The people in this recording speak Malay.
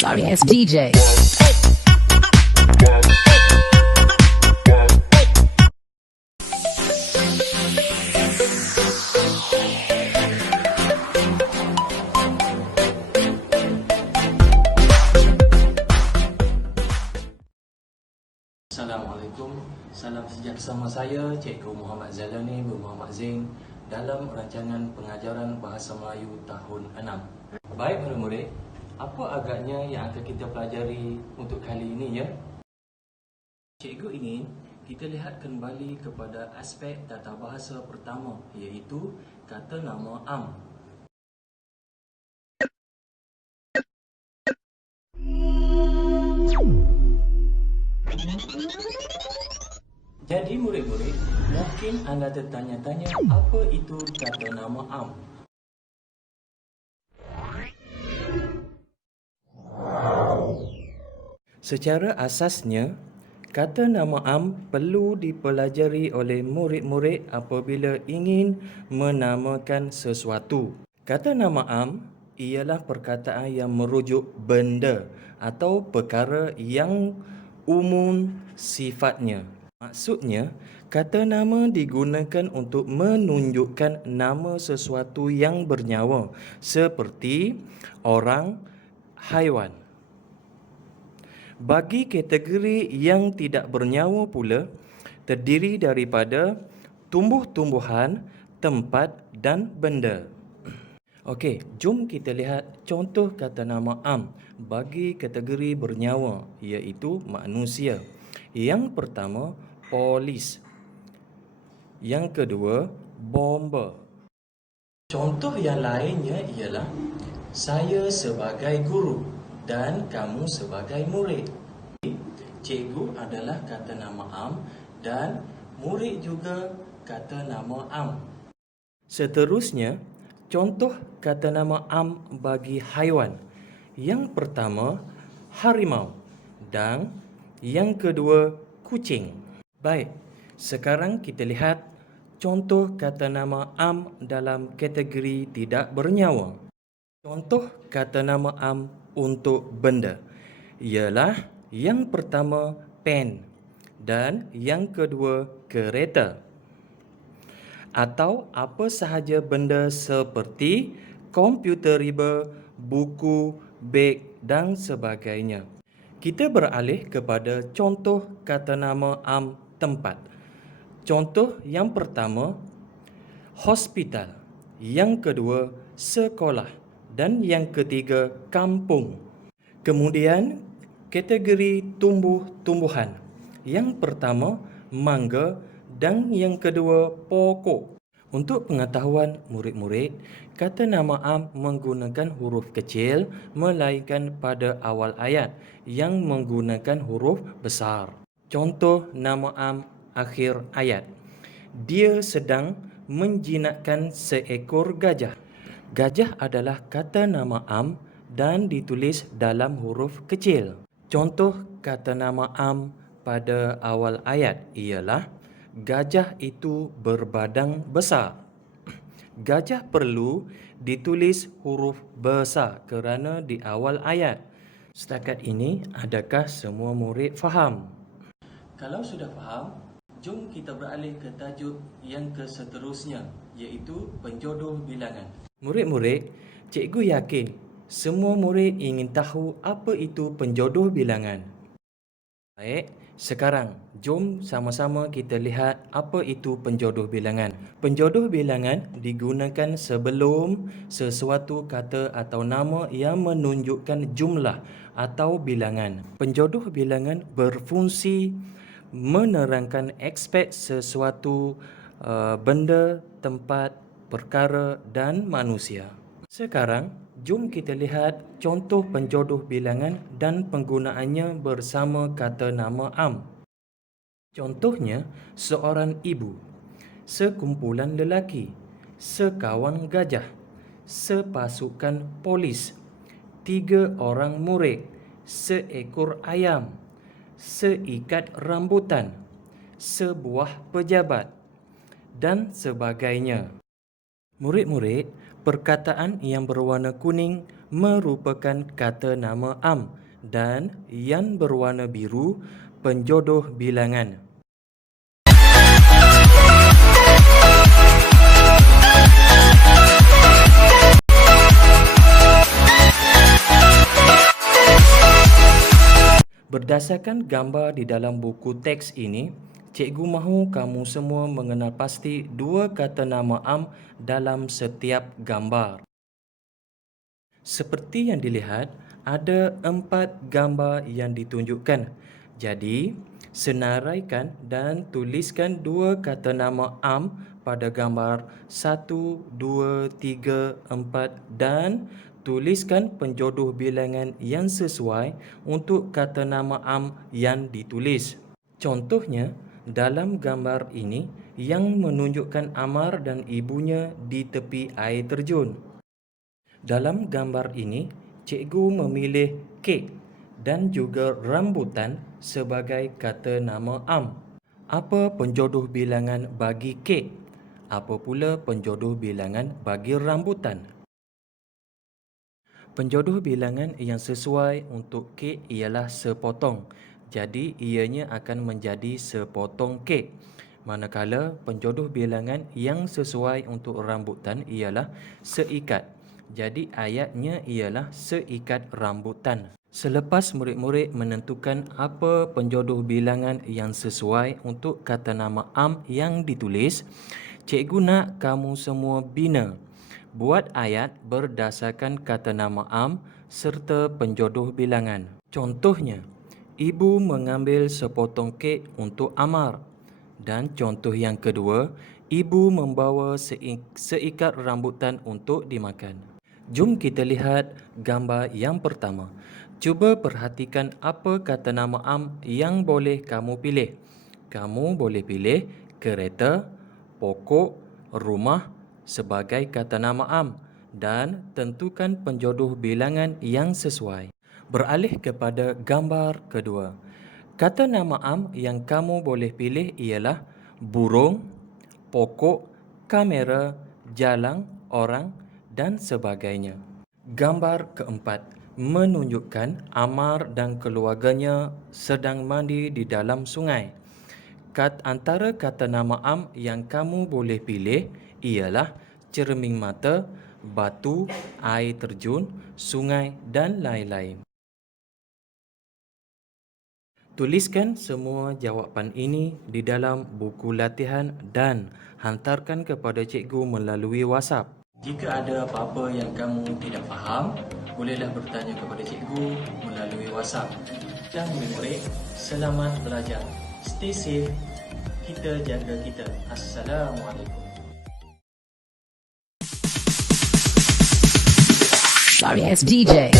Sorry ass DJ. Assalamualaikum, salam sejahtera saya Cikgu Muhammad Zalani bin Muhammad Zain dalam rancangan pengajaran Bahasa Melayu tahun 6. Baik murid-murid, apa agaknya yang akan kita pelajari untuk kali ini ya? Cikgu ingin kita lihat kembali kepada aspek tata bahasa pertama, iaitu kata nama am. Jadi murid-murid, mungkin anda tertanya-tanya apa itu kata nama am. Secara asasnya, kata nama am perlu dipelajari oleh murid-murid apabila ingin menamakan sesuatu. Kata nama am ialah perkataan yang merujuk benda atau perkara yang umum sifatnya. Maksudnya, kata nama digunakan untuk menunjukkan nama sesuatu yang bernyawa seperti orang, haiwan. Bagi kategori yang tidak bernyawa pula, terdiri daripada tumbuh-tumbuhan, tempat dan benda. Okey, jom kita lihat contoh kata nama am bagi kategori bernyawa, iaitu manusia. Yang pertama, polis. Yang kedua, bomba. Contoh yang lainnya ialah saya sebagai guru dan kamu sebagai murid. Cikgu adalah kata nama am dan murid juga kata nama am. Seterusnya, contoh kata nama am bagi haiwan. Yang pertama, harimau dan yang kedua, kucing. Baik, sekarang kita lihat contoh kata nama am dalam kategori tidak bernyawa. Contoh kata nama am untuk benda ialah yang pertama pen dan yang kedua kereta. Atau apa sahaja benda seperti komputer riba, buku, beg dan sebagainya. Kita beralih kepada contoh kata nama am tempat. Contoh yang pertama, hospital. Yang kedua, sekolah. Dan yang ketiga, kampung. Kemudian, kategori tumbuh-tumbuhan. Yang pertama, mangga dan yang kedua, pokok. Untuk pengetahuan murid-murid, kata nama am menggunakan huruf kecil melainkan pada awal ayat yang menggunakan huruf besar. Contoh nama am akhir ayat. Dia sedang menjinakkan seekor gajah. Gajah adalah kata nama am dan ditulis dalam huruf kecil. Contoh kata nama am pada awal ayat ialah gajah itu berbadan besar. Gajah perlu ditulis huruf besar kerana di awal ayat. Setakat ini, adakah semua murid faham? Kalau sudah faham, jom kita beralih ke tajuk yang seterusnya, iaitu penjodoh bilangan. Murid-murid, cikgu yakin semua murid ingin tahu apa itu penjodoh bilangan. Baik, sekarang jom sama-sama kita lihat apa itu penjodoh bilangan. Penjodoh bilangan digunakan sebelum sesuatu kata atau nama yang menunjukkan jumlah atau bilangan. Penjodoh bilangan berfungsi menerangkan aspek sesuatu benda, tempat, perkara dan manusia. Sekarang, jom kita lihat contoh penjodoh bilangan dan penggunaannya bersama kata nama am. Contohnya, seorang ibu, sekumpulan lelaki, sekawan gajah, sepasukan polis, 3 orang murid, seekor ayam, seikat rambutan, sebuah pejabat dan sebagainya. Murid-murid, perkataan yang berwarna kuning merupakan kata nama am dan yang berwarna biru penjodoh bilangan. Berdasarkan gambar di dalam buku teks ini, cikgu mahu kamu semua mengenal pasti dua kata nama am dalam setiap gambar. Seperti yang dilihat, ada 4 gambar yang ditunjukkan. Jadi, senaraikan dan tuliskan dua kata nama am pada gambar 1, 2, 3, 4 dan tuliskan penjodoh bilangan yang sesuai untuk kata nama am yang ditulis. Contohnya, dalam gambar ini yang menunjukkan Amar dan ibunya di tepi air terjun. Dalam gambar ini, cikgu memilih kek dan juga rambutan sebagai kata nama am. Apa penjodoh bilangan bagi kek? Apa pula penjodoh bilangan bagi rambutan? Penjodoh bilangan yang sesuai untuk kek ialah sepotong. Jadi, ianya akan menjadi sepotong kek. Manakala penjodoh bilangan yang sesuai untuk rambutan ialah seikat. Jadi, ayatnya ialah seikat rambutan. Selepas murid-murid menentukan apa penjodoh bilangan yang sesuai untuk kata nama am yang ditulis, cikgu nak kamu semua bina. Buat ayat berdasarkan kata nama am serta penjodoh bilangan. Contohnya, ibu mengambil sepotong kek untuk Amar. Dan contoh yang kedua, ibu membawa seikat rambutan untuk dimakan. Jom kita lihat gambar yang pertama. Cuba perhatikan apa kata nama am yang boleh kamu pilih. Kamu boleh pilih kereta, pokok, rumah sebagai kata nama am dan tentukan penjodoh bilangan yang sesuai. Beralih kepada gambar kedua. Kata nama am yang kamu boleh pilih ialah burung, pokok, kamera, jalang, orang dan sebagainya. Gambar keempat menunjukkan Amar dan keluarganya sedang mandi di dalam sungai. Antara kata nama am yang kamu boleh pilih ialah cermin mata, batu, air terjun, sungai dan lain-lain. Tuliskan semua jawapan ini di dalam buku latihan dan hantarkan kepada cikgu melalui WhatsApp. Jika ada apa-apa yang kamu tidak faham, bolehlah bertanya kepada cikgu melalui WhatsApp. Dan murid-murid, selamat belajar. Stay safe. Kita jaga kita. Assalamualaikum. Sorry, it's DJ.